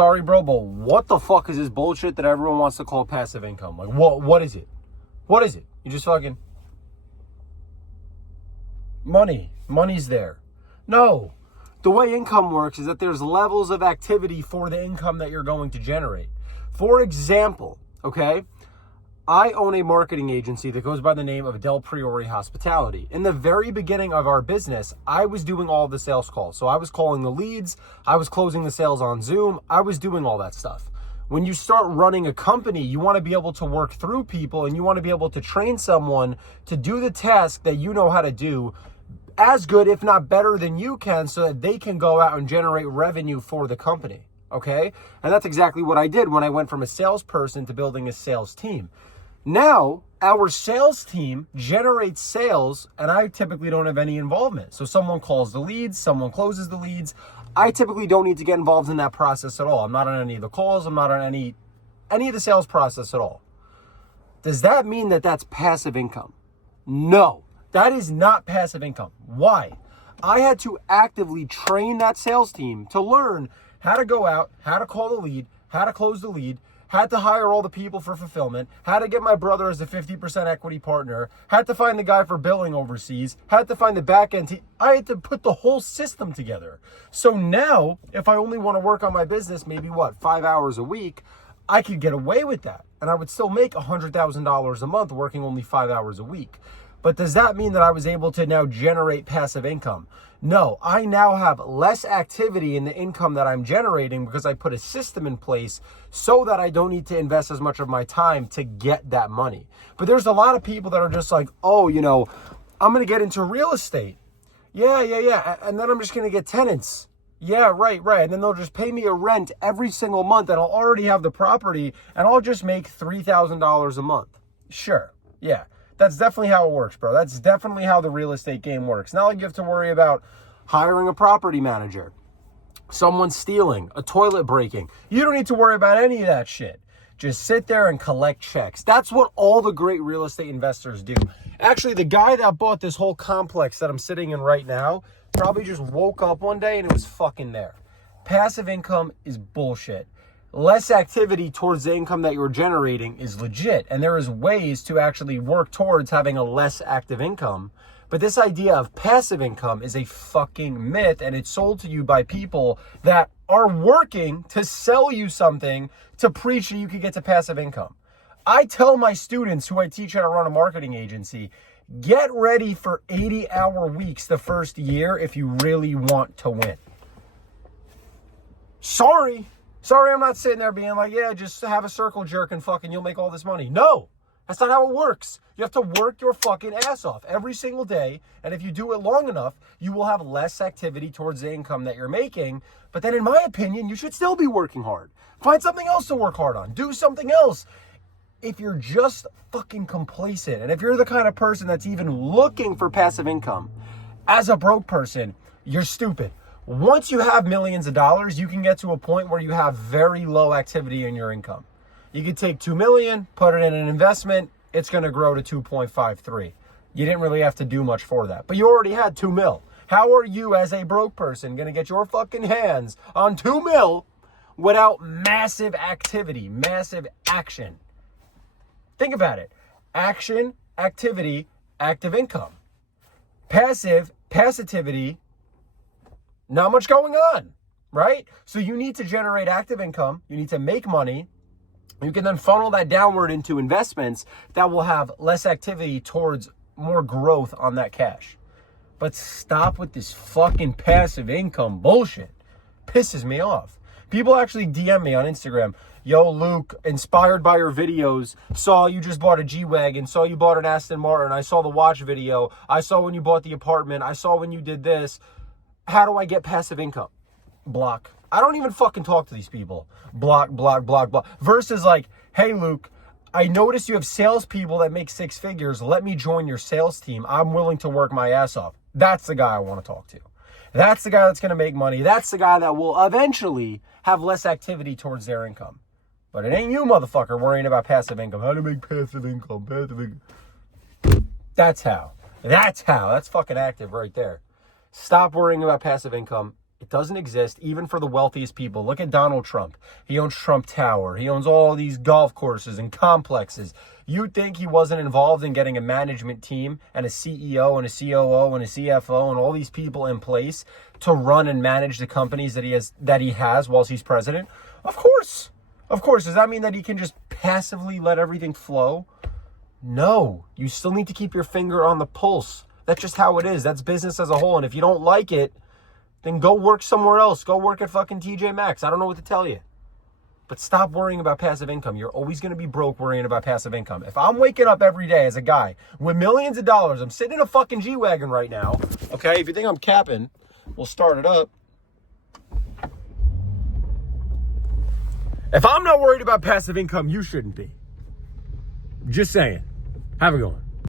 Sorry, bro, but what the fuck is this bullshit that everyone wants to call passive income? Like, what is it? What is it? You just fucking... Money's there. No. The way income works is that there's levels of activity for the income that you're going to generate. For example, okay, I own a marketing agency that goes by the name of Del Priori Hospitality. In the very beginning of our business, I was doing all the sales calls. So I was calling the leads, I was closing the sales on Zoom, I was doing all that stuff. When you start running a company, you want to be able to work through people and you want to be able to train someone to do the task that you know how to do as good, if not better than you can, so that they can go out and generate revenue for the company, okay? And that's exactly what I did when I went from a salesperson to building a sales team. Now, our sales team generates sales, and I typically don't have any involvement. So someone calls the leads, someone closes the leads. I typically don't need to get involved in that process at all. I'm not on any of the calls. I'm not on any of the sales process at all. Does that mean that that's passive income? No. That is not passive income. Why? I had to actively train that sales team to learn how to go out, how to call the lead, how to close the lead, had to hire all the people for fulfillment, had to get my brother as a 50% equity partner, had to find the guy for billing overseas, had to find the back end team. I had to put the whole system together. So now, if I only want to work on my business, maybe 5 hours a week, I could get away with that. And I would still make $100,000 a month working only 5 hours a week. But does that mean that I was able to now generate passive income? No, I now have less activity in the income that I'm generating because I put a system in place so that I don't need to invest as much of my time to get that money. But there's a lot of people that are just like, oh, I'm going to get into real estate. Yeah. And then I'm just going to get tenants. Yeah, right. And then they'll just pay me a rent every single month and I'll already have the property and I'll just make $3,000 a month. Sure. Yeah. That's definitely how it works, bro. That's definitely how the real estate game works. Not like you have to worry about hiring a property manager, someone stealing, a toilet breaking. You don't need to worry about any of that shit. Just sit there and collect checks. That's what all the great real estate investors do. Actually, the guy that bought this whole complex that I'm sitting in right now probably just woke up one day and it was fucking there. Passive income is bullshit. Less activity towards the income that you're generating is legit. And there is ways to actually work towards having a less active income. But this idea of passive income is a fucking myth. And it's sold to you by people that are working to sell you something to preach that you could get to passive income. I tell my students who I teach how to run a marketing agency, get ready for 80-hour weeks the first year if you really want to win. Sorry, I'm not sitting there being like, yeah, just have a circle jerk and fucking you'll make all this money. No, that's not how it works. You have to work your fucking ass off every single day. And if you do it long enough, you will have less activity towards the income that you're making. But then in my opinion, you should still be working hard. Find something else to work hard on. Do something else. If you're just fucking complacent, and if you're the kind of person that's even looking for passive income, as a broke person, you're stupid. Once you have millions of dollars, you can get to a point where you have very low activity in your income. You could take 2 million, put it in an investment, it's going to grow to 2.53. You didn't really have to do much for that, but you already had 2 mil. How are you as a broke person going to get your fucking hands on 2 mil without massive activity, massive action? Think about it. Action, activity, active income. Passivity, not much going on, right? So you need to generate active income. You need to make money. You can then funnel that downward into investments that will have less activity towards more growth on that cash. But stop with this fucking passive income bullshit. Pisses me off. People actually DM me on Instagram. Yo, Luke, inspired by your videos, saw you just bought a G-Wagon, saw you bought an Aston Martin, I saw the watch video, I saw when you bought the apartment, I saw when you did this. How do I get passive income? Block. I don't even fucking talk to these people. Block. Versus like, hey, Luke, I noticed you have salespeople that make 6 figures. Let me join your sales team. I'm willing to work my ass off. That's the guy I want to talk to. That's the guy that's going to make money. That's the guy that will eventually have less activity towards their income. But it ain't you, motherfucker, worrying about passive income. How to make passive income. That's how. That's fucking active right there. Stop worrying about passive income. It doesn't exist, even for the wealthiest people. Look at Donald Trump. He owns Trump Tower. He owns all these golf courses and complexes. You'd think he wasn't involved in getting a management team and a CEO and a COO and a CFO and all these people in place to run and manage the companies that he has whilst he's president? Of course. Of course. Does that mean that he can just passively let everything flow? No. You still need to keep your finger on the pulse. That's just how it is. That's business as a whole. And if you don't like it, then go work somewhere else. Go work at fucking TJ Maxx. I don't know what to tell you. But stop worrying about passive income. You're always going to be broke worrying about passive income. If I'm waking up every day as a guy with millions of dollars, I'm sitting in a fucking G-Wagon right now. Okay, if you think I'm capping, we'll start it up. If I'm not worried about passive income, you shouldn't be. Just saying. Have a good one.